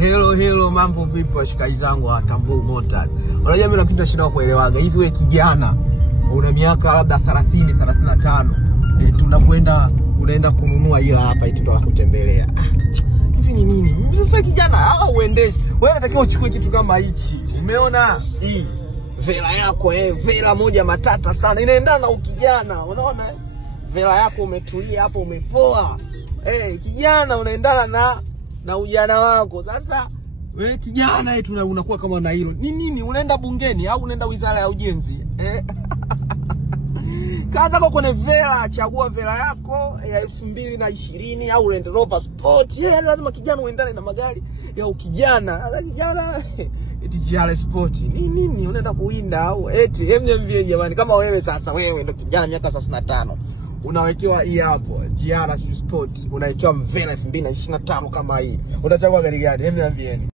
Hello, mambo vipi washikaji zangu wa Tambuu Motors. Unajua mimi napenda shida kuelewaga. Hivi wewe kijana una miaka labda 30, 35, unaenda kununua ila hapa ito la kutembelea. Hivi ni nini? Sasa kijana uendeshi. Wewe unatakiwa uchukue kitu kama hichi. Umeona? Hii Vela yako Vela moja matata sana. Inaendana na ukijana. Unaona? Vela yako umetulia hapo umepoa. Kijana unaendana na ujana wako. Sasa wewe kijana unakuwa kama na hilo. Ni nini? Unaenda bungeni au unaenda wizara ya ujenzi? Kaza kwa kwenye Vela, chagua Vela yako ya 2020 au Land Rover Sport. Lazima kijana uendane na magari ya ukijana. Sasa kijana eti GR Sport. Nini? Unaenda kuwinda au eti MMV jamani, kama wewe sasa wewe ndio kijana miaka 35. Unawekewa hii hapo GR Sport, unawekewa Vela 2025 kama hii. Utachagua gari gani? MMV.